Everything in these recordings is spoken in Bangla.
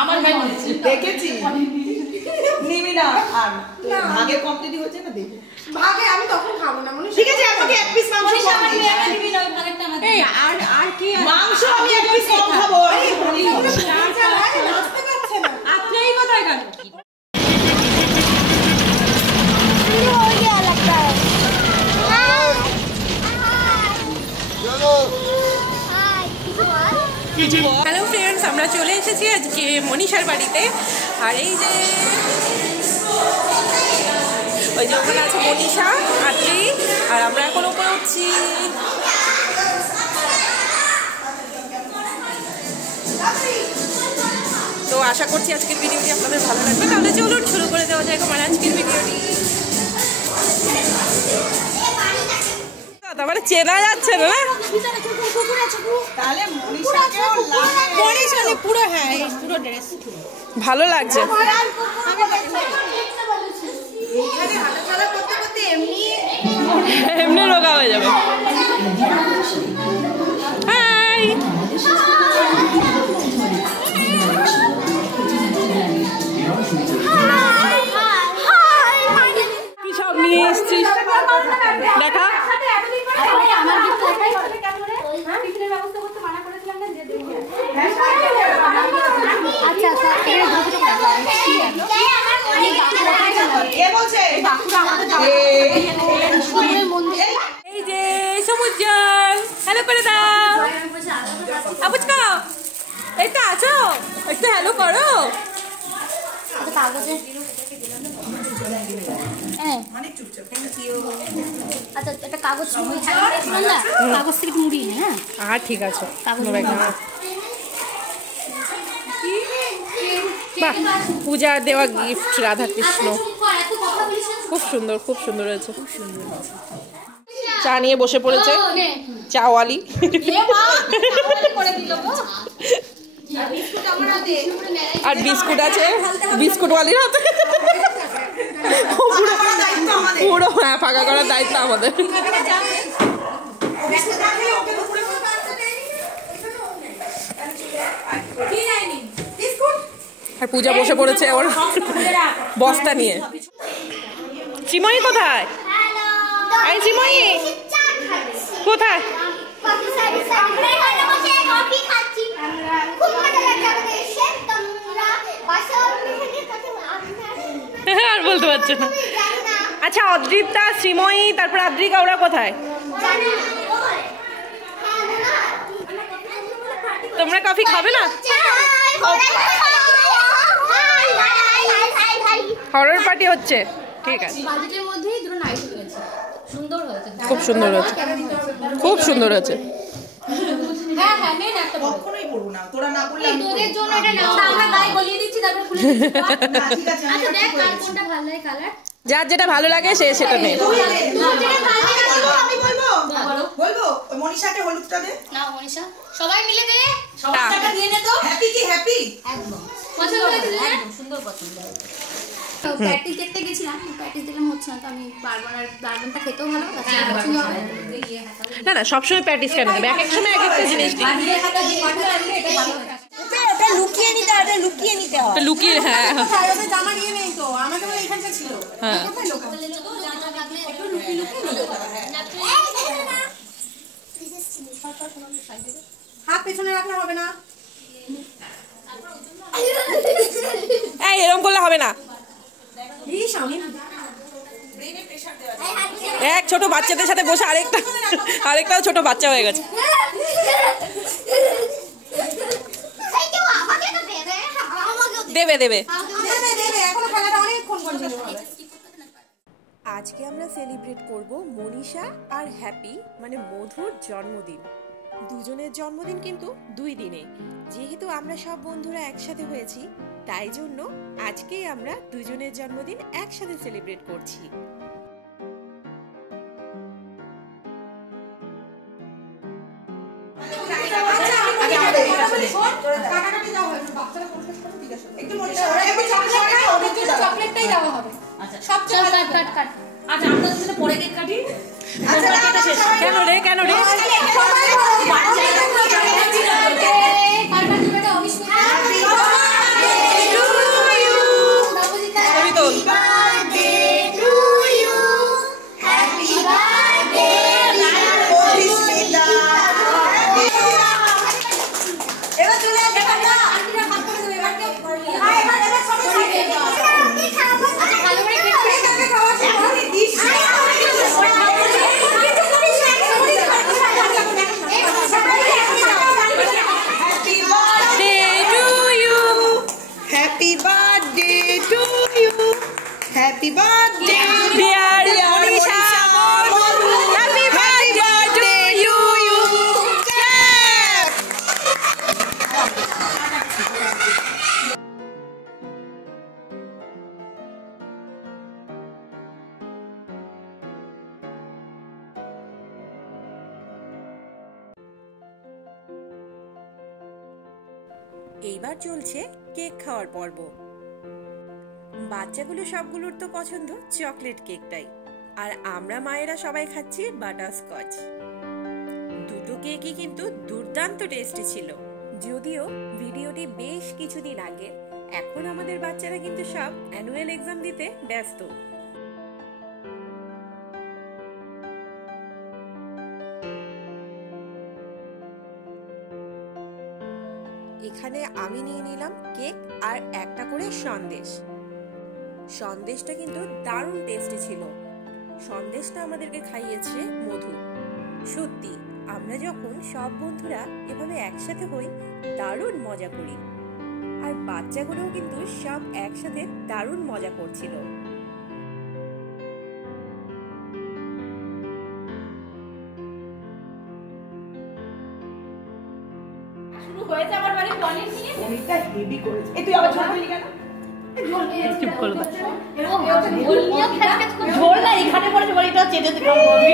আমার ভাই দেখেছি নিবি না আর ভাগে কমপ্লিট হচ্ছে না দেবে ভাগে আমি তখন খাবো না মনে ঠিক আছে আমাকে এক পিস মাংস কম দিবি নিবি না ভাগেরটা আমাদের এই আর কি মাংস আমি এক পিস কম খাবো বুঝতে পারছেন না আপনি এই কথাই কেন हो गया लगता है चलो হ্যালো ফ্রেন্ডস, আমরা চলে এসেছি আজকে মনীষার বাড়িতে। আর এই যে ওই যে ওখানে আছে মনীষা আজকে, আর আমরা এখন উপরে উঠছি। তো আশা করছি আজকের ভিডিওটি আপনাদের ভালো লাগবে। তাহলে চলুন শুরু করে দেওয়া যায় আমার আজকের ভিডিওটি। তারপরে চেনা যাচ্ছে না পুরো, হ্যাঁ পুরো ড্রেস ভালো লাগছে। এমনি রোগা হয়ে যাবে। হাই কি সব নিয়ে এসছিস দেখা। এই যে সমুদ্র হ্যালো করে দাও। আবুচকা এই তো আছো, একটু হ্যালো করো। আচ্ছা একটা কাগজ কাগজ থেকে মুড়ি হ্যাঁ আর ঠিক আছে। বাহ, পূজা দেওয়া গিফট রাধা কৃষ্ণ খুব সুন্দর, খুব সুন্দর হয়েছে। চা নিয়ে বসে পড়েছে চাওয়ালি। আর বিস্কুট আছে বিস্কুটওয়ালির হাতে। পুরো হ্যাঁ ফাঁকা করার দায়িত্ব আমাদের। আর পূজা বসে পড়েছে ওর বস্তা নিয়ে। চিময়ী কোথায়? এই চিময়ী কোথায়? আর বলতে পারছে না। আচ্ছা অদ্রিতা, শ্রীময়ী, তারপর আদ্রিকা ওরা কোথায়? তোমরা কফি খাবে না? হরর পার্টি হচ্ছে, ঠিক আছে। খুব সুন্দর হয়েছে, খুব সুন্দর হয়েছে। যার যেটা ভালো লাগে সে সেটা নেই। সবাই মিলে দে, হ্যাপি কি হ্যাপি একদম পছন্দ হয়েছে, একদম সুন্দর পছন্দ হয়েছে। প্র্যাকটিস দেখতে গেছিলাম, প্র্যাকটিস দেখলাম হচ্ছে না, তো আমি বারবারটা খেতেও ভালো পছন্দ হবে না। না সবসময় প্র্যাকটিস কেন দেবে, এক এক সময় এক একটা জিনিস এটা লুকিয়ে নিতে হয়, এটা লুকিয়ে নিতে হয়, লুকিয়ে। হ্যাঁ জামা নিয়ে নেই তো আমাকে বলে এখানটা ছিল। হ্যাঁ হাত পেছনে রাখলে হবে না। এই এরকম করলে হবে না। এক ছোট বাচ্চাদের সাথে বসে আরেকটাও ছোট বাচ্চা হয়ে গেছে। দেবে দেবে। আজকে আমরা সেলিব্রেট করব মনীষা আর হ্যাপি মানে মধুর জন্মদিন। দুজনের জন্মদিন কিন্তু 2 দিনে। যেহেতু আমরা সব বন্ধুরা একসাথে হয়েছি, তাই জন্য আজকেই আমরা দুজনের জন্মদিন একসাথে সেলিব্রেট করছি। কেন রে কেন রে happy birthday dear Manisha happy birthday to you. এইবার চলছে কেক খাওয়ার পর্ব। বাচ্চাগুলো সবগুলোর তো পছন্দ চকলেট কেকটাই, আর আমরা মায়েরা সবাই খাচ্ছি বাটারস্কচ। দুটো কেকই কিন্তু দুর্দান্ত টেস্টি ছিল। যদিও ভিডিওটি বেশ কিছুদিন আগে, এখন আমাদের বাচ্চারা কিন্তু সব অ্যানুয়াল এক্সাম দিতে ব্যস্ত। এখানে আমি নিয়ে নিলাম কেক আর একটা করে সন্দেশ। সন্দেশটা কিন্তু দারুণ টেস্টি ছিল। সন্দেশটা আমাদেরকে খাইয়েছে মধু। সত্যি আমরা যখন সব বন্ধুরা এভাবে একসাথে হই দারুণ মজা করি, আর বাচ্চাগুলোও কিন্তু সব একসাথে দারুণ মজা করছিল। শুরু হয়েছে আমার বাড়ি পনির নিয়ে। পনিরটা হেভি করেছে। এই তুই আবার ঝোল দিলি কেন? চুপ করে দাও। ঝোল না এখানে পড়েছে বলে এটা চেটে দিতে খাবো আমি।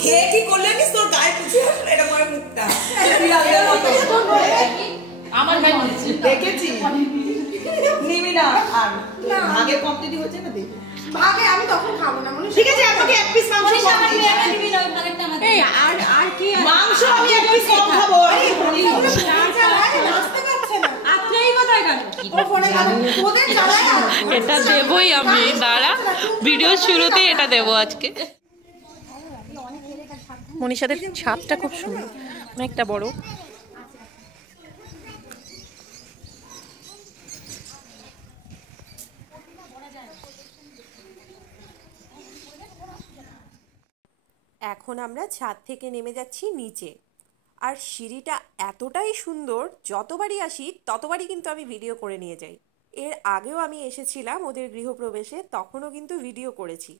খেয়ে কি করলে নিস তোর গায়ে পুছে আসলে এটা করে মুখটা। বিড়ালের মতো। আমার গায়ে পড়েছে। দেখেছি। নিবি না আর ভাগে কমপ্লিট হচ্ছে না দেখ। ভাগে আমি তখন খাবো না মনে। ঠিক আছে আমাকে এক পিস মাংস মনীষা আমার মেয়েকে দিবি না ভাগেরটা আমাদের। এই আর কি মাংস আমি এক পিস কম খাবো। এটা দেবই আমি, দাঁড়া ভিডিও শুরুতে এটা দেবো আজকে। মনীষাদের ছাদটা খুব সুন্দর, অনেকটা বড়। এখন আমরা ছাদ থেকে নেমে যাচ্ছি নিচে, আর সিঁড়িটা এতটাই সুন্দর, যতবারই আসি ততবারই কিন্তু আমি ভিডিও করে নিয়ে যাই। এর আগেও আমি এসেছিলাম ওদের গৃহপ্রবেশে, তখনও কিন্তু ভিডিও করেছি।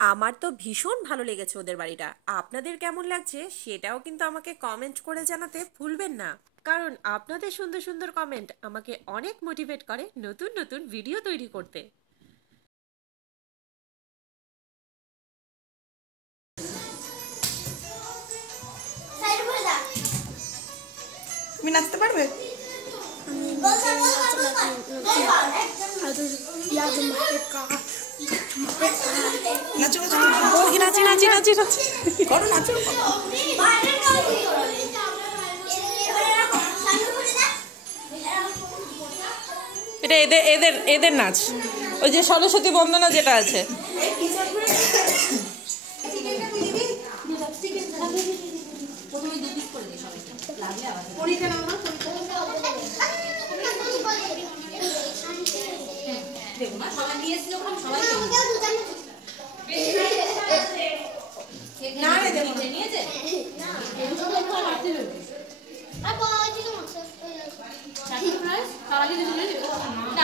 আমার তো ভীষণ ভালো লেগেছে ওদের বাড়িটা। আপনাদের কেমন লাগছে সেটাও কিন্তু আমাকে কমেন্ট করে জানাতে ভুলবেন না, কারণ আপনাদের সুন্দর সুন্দর কমেন্ট আমাকে অনেক মোটিভেট করে নতুন নতুন ভিডিও তৈরি করতে। তুমি নাচতে পারবে? এটা এদের এদের এদের নাচ, ওই যে সরস্বতী বন্দনা যেটা আছে।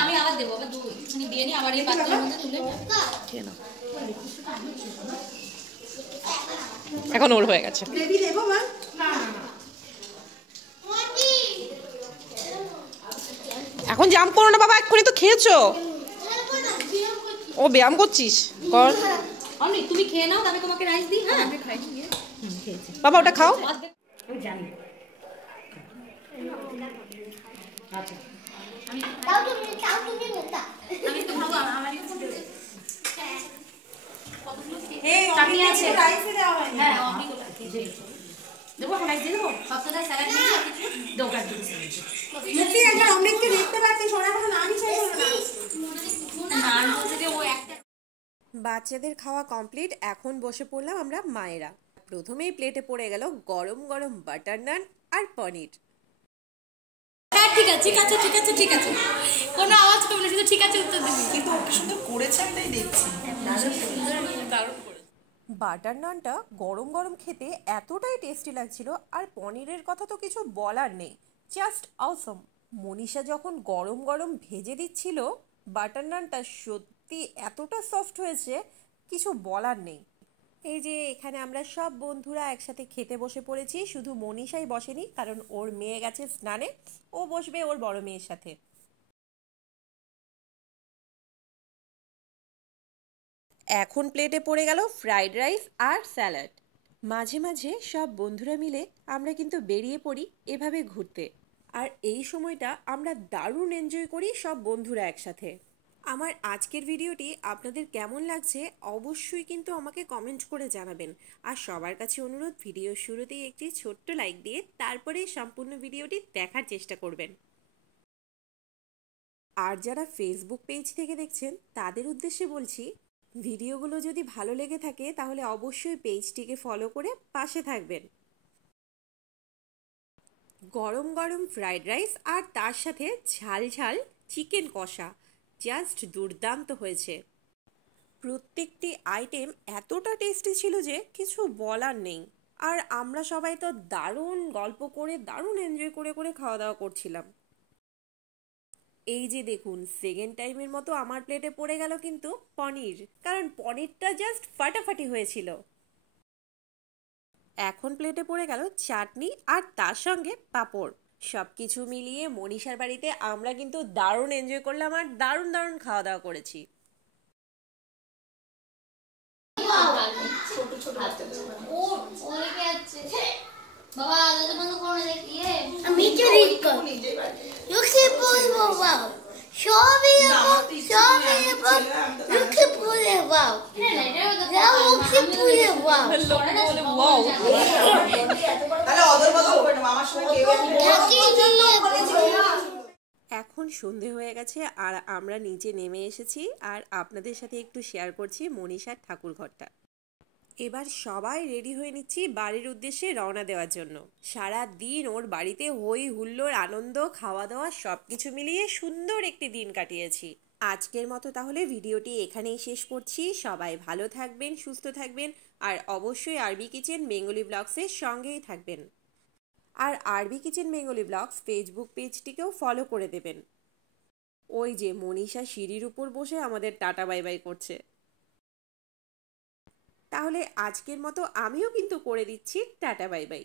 আমি আবার দেবো, আবার দিয়ে নি আবার এই পাত্রের মধ্যে তুলে এখন ওর হয়ে গেছে। এখন জাম্প করো না বাবা, এক্ষুনি তো খেয়েছো। ও ব্যায়াম করছিস, কর তুমি খেয়ে নাও, আমি তোমাকে রাইস দিই। হ্যাঁ বাবা, ওটা খাও। আমি জানি আমি তো ভাবো আমারই চাটনি আছে। হ্যাঁ অনেকগুলো দেবো, রাইস দিয়ে দেবো। সপ্তাহে স্যালাড দিয়ে দোকান মুক্তি একটা অমৃতকে দেখতে পাচ্ছি, সোনা কোনো নামই শেষ হলো না। নাম বলতে যে ও একটা। বাচ্চাদের খাওয়া কমপ্লিট, এখন বসে পড়লাম আমরা মায়েরা। প্রথমেই প্লেটে পড়ে গেল গরম গরম বাটার নান আর পনির। হ্যাঁ ঠিক আছে ঠিক আছে ঠিক আছে ঠিক আছে, কোনো আওয়াজ করবে না, শুধু ঠিক আছে উত্তর দিবি। কিন্তু ওকে সুন্দর করেছে আমি তাই দেখছি। বাটার নানটা গরম গরম খেতে এতটাই টেস্টি লাগছিল, আর পনিরের কথা তো কিছু বলার নেই, জাস্ট অসম। মনীষা যখন গরম গরম ভেজে দিচ্ছিল বাটার নানটা, সত্যি সত্যি এতটা সফট হয়েছে কিছু বলার নেই। এই যে এখানে আমরা সব বন্ধুরা একসাথে খেতে বসে পড়েছি, শুধু মনীষাই বসেনি, কারণ ওর মেয়ে গেছে স্নানে, ও বসবে ওর বড় মেয়ের সাথে। এখন প্লেটে পড়ে গেল ফ্রাইড রাইস আর স্যালাড। মাঝে মাঝে সব বন্ধুরা মিলে আমরা কিন্তু বেরিয়ে পড়ি এভাবে ঘুরতে, আর এই সময়টা আমরা দারুণ এনজয় করি সব বন্ধুরা একসাথে। আমার আজকের ভিডিওটি আপনাদের কেমন লাগছে অবশ্যই কিন্তু আমাকে কমেন্ট করে জানাবেন। আর সবার কাছে অনুরোধ, ভিডিওর শুরুতেই একটি ছোট্ট লাইক দিয়ে তারপরে সম্পূর্ণ ভিডিওটি দেখার চেষ্টা করবেন। আর যারা ফেসবুক পেজ থেকে দেখছেন তাদের উদ্দেশ্যে বলছি, ভিডিওগুলো যদি ভালো লেগে থাকে তাহলে অবশ্যই পেজটিকে ফলো করে পাশে থাকবেন। গরম গরম ফ্রাইড রাইস আর তার সাথে ঝাল ঝাল চিকেন কষা জাস্ট দুর্দান্ত হয়েছে। প্রত্যেকটি আইটেম এতটা টেস্টি ছিল যে কিছু বলার নেই। আর আমরা সবাই তো দারুণ গল্প করে দারুণ এনজয় করে করে খাওয়া দাওয়া করছিলাম। এই যে দেখুন, সেকেন্ড টাইমের মতো আমার প্লেটে পড়ে গেল কিন্তু পনির, কারণ পনিরটা জাস্ট ফাটাফাটি হয়েছিল। এখন প্লেটে পড়ে গেল চাটনি আর তার সঙ্গে পাঁপড়। সব কিছু মিলিয়ে মনীষার বাড়িতে আমরা কিন্তু দারুণ এনজয় করলাম আর দারুণ দারুণ খাওয়া দাওয়া করেছি। ছোট ছোট বাচ্চাদের বাবা আলাদা বন্ধ করে দেখি আমি তো রিড কর লুকে পড়বো বাবা সবই লুকে পড়ে বাবা লুকে পড়ে বাবা তাহলে অদর বদল হবে না, মামার সঙ্গে কেউ এখন সন্ধে হয়ে গেছে আর আমরা নিচে নেমে এসেছি, আর আপনাদের সাথে একটু শেয়ার করছি মনীষার ঠাকুর ঘরটা। এবার সবাই রেডি হয়ে নিচ্ছি বাড়ির উদ্দেশ্যে রওনা দেওয়ার জন্য। সারা দিন ওর বাড়িতে হই হুল্লোড় আনন্দ খাওয়া দাওয়া সব কিছু মিলিয়ে সুন্দর একটি দিন কাটিয়েছি। আজকের মতো তাহলে ভিডিওটি এখানেই শেষ করছি। সবাই ভালো থাকবেন, সুস্থ থাকবেন, আর অবশ্যই আরবি কিচেন বেঙ্গলি ব্লগসের সঙ্গেই থাকবেন। আর RB kitchen Bengali blogs Facebook পেজটিকেও ফলো করে দেবেন। ওই যে মনীষা সিঁড়ির উপর বসে আমাদের টাটা বাই বাই করছে। তাহলে আজকের মতো আমিও কিন্তু করে দিচ্ছি টাটা বাই বাই।